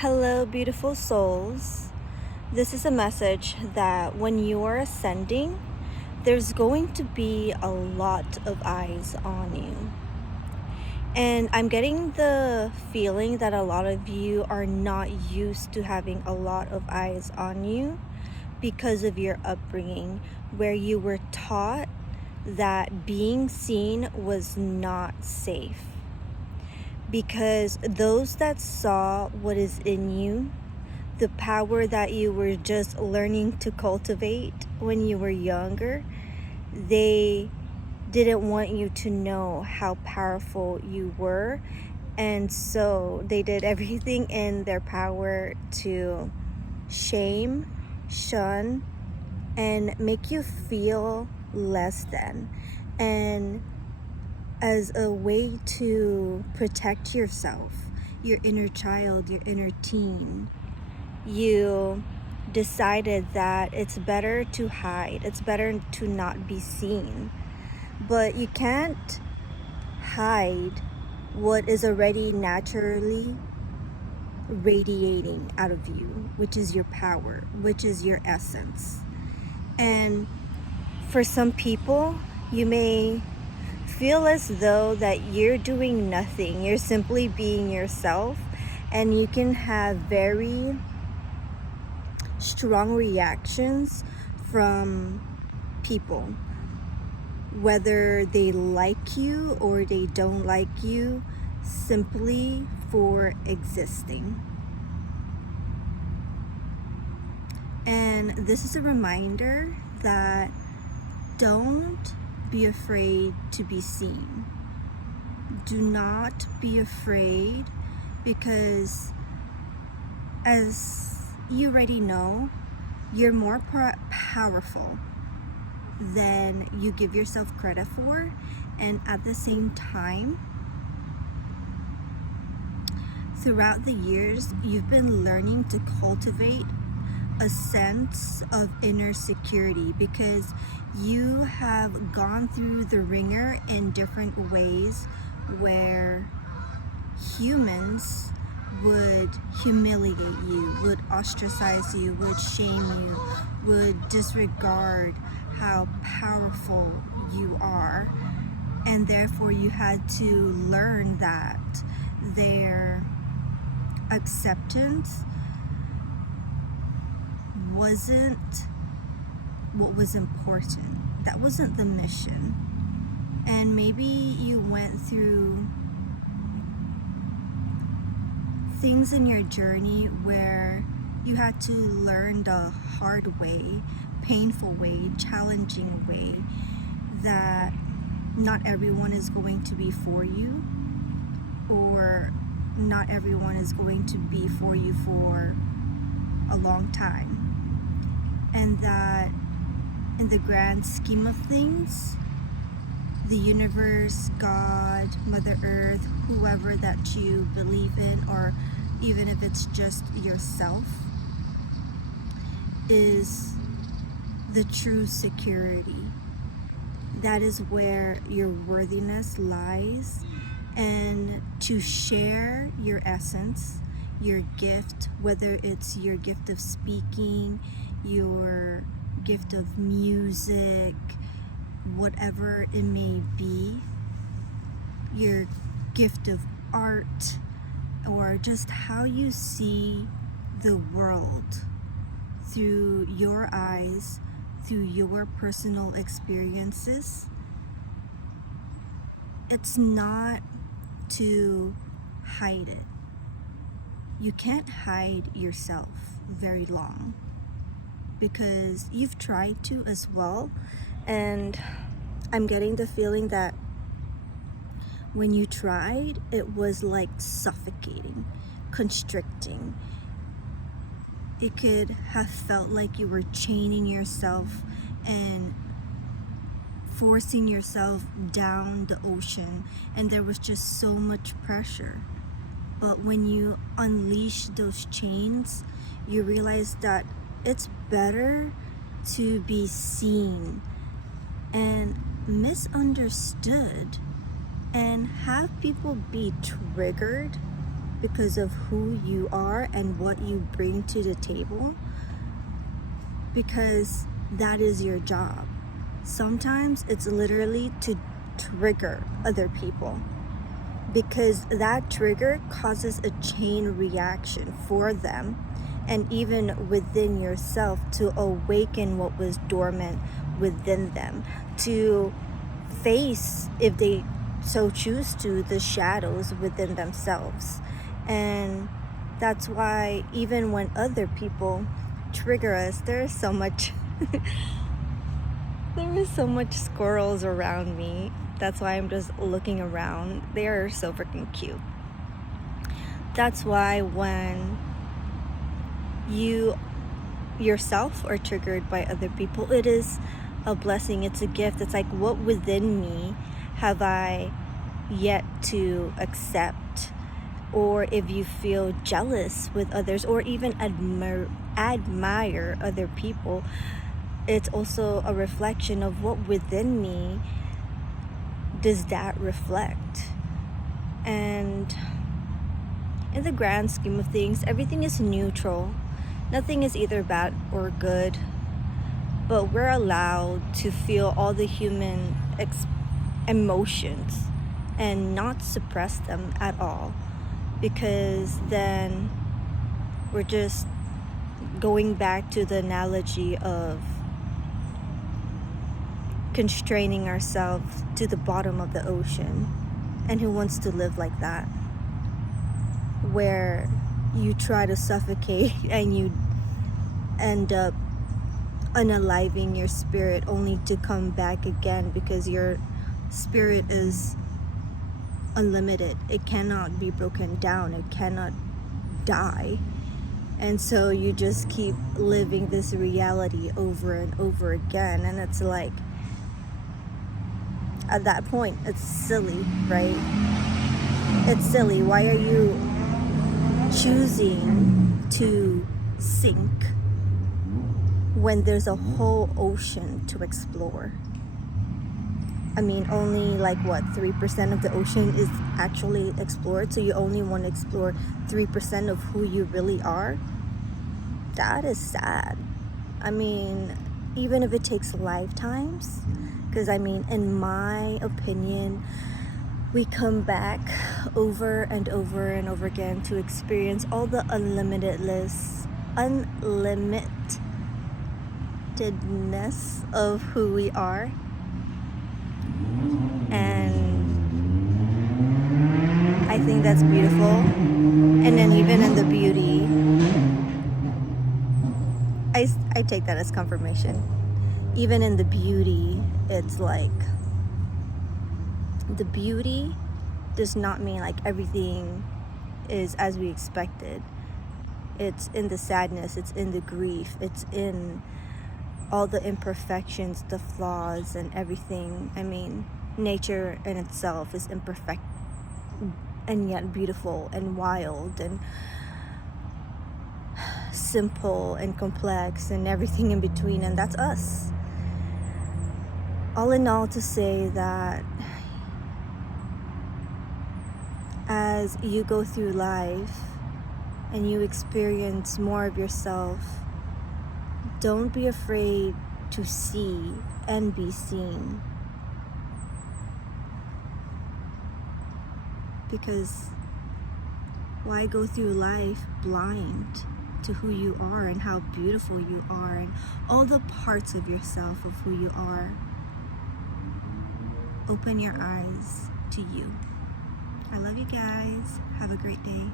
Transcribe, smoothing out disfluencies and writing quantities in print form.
Hello, beautiful souls. This is a message that when you are ascending, there's going to be a lot of eyes on you. And I'm getting the feeling that a lot of you are not used to having a lot of eyes on you because of your upbringing, where you were taught that being seen was not safe. Because those that saw what is in you, the power that you were just learning to cultivate when you were younger, they didn't want you to know how powerful you were. And so they did everything in their power to shame, shun, and make you feel less than. And as a way to protect yourself, your inner child, your inner teen, you decided that it's better to hide, it's better to not be seen. But you can't hide what is already naturally radiating out of you, which is your power, which is your essence. And for some people, you may feel as though that you're doing nothing, you're simply being yourself, and you can have very strong reactions from people, whether they like you or they don't like you, simply for existing. And this is a reminder that don't be afraid to be seen. Do not be afraid, because as you already know, you're more powerful than you give yourself credit for. And at the same time, throughout the years, you've been learning to cultivate a sense of inner security, because you have gone through the ringer in different ways where humans would humiliate you, would ostracize you, would shame you, would disregard how powerful you are. And therefore you had to learn that their acceptance wasn't what was important. That wasn't the mission. And maybe you went through things in your journey where you had to learn the hard way, painful way, challenging way, that not everyone is going to be for you, or not everyone is going to be for you for a long time. And that in the grand scheme of things, the universe, God, Mother Earth, whoever that you believe in, or even if it's just yourself, is the true security. That is where your worthiness lies. And to share your essence, your gift, whether it's your gift of speaking, your gift of music, whatever it may be, your gift of art, or just how you see the world through your eyes, through your personal experiences. It's not to hide it. You can't hide yourself very long, because you've tried to as well. And I'm getting the feeling that when you tried, it was like suffocating, constricting. It could have felt like you were chaining yourself and forcing yourself down the ocean, and there was just so much pressure. But when you unleash those chains, you realize that it's better to be seen and misunderstood and have people be triggered because of who you are and what you bring to the table, because that is your job. Sometimes it's literally to trigger other people, because that trigger causes a chain reaction for them, and even within yourself, to awaken what was dormant within them, to face, if they so choose to, the shadows within themselves. And that's why even when other people trigger us, there's so much there is so much squirrels around me. That's why I'm just looking around. They are so freaking cute. That's why when you yourself are triggered by other people, it is a blessing. It's a gift. It's like, what within me have I yet to accept? Or if you feel jealous with others, or even admire other people, it's also a reflection of what within me does that reflect. And in the grand scheme of things, everything is neutral. Nothing is either bad or good, but we're allowed to feel all the human emotions and not suppress them at all, because then we're just going back to the analogy of constraining ourselves to the bottom of the ocean. And who wants to live like that, where you try to suffocate and you end up unaliving your spirit, only to come back again, because your spirit is unlimited. It cannot be broken down. It cannot die. And so you just keep living this reality over and over again. And it's like, at that point, it's silly, right? It's silly. Why are you choosing to sink when there's a whole ocean to explore? I mean, only like what, 3% of the ocean is actually explored, so you only want to explore 3% of who you really are? That is sad. I mean, even if it takes lifetimes, because I mean, in my opinion, we come back over and over and over again to experience all the unlimitedness of who we are. And I think that's beautiful. And then even in the beauty, I take that as confirmation. Even in the beauty, it's like, the beauty does not mean like everything is as we expected. It's in the sadness, it's in the grief, it's in all the imperfections, the flaws, and everything. I mean, nature in itself is imperfect and yet beautiful and wild and simple and complex and everything in between, and that's us. All in all, to say that as you go through life and you experience more of yourself, don't be afraid to see and be seen. Because why go through life blind to who you are and how beautiful you are and all the parts of yourself of who you are? Open your eyes to you. I love you guys. Have a great day.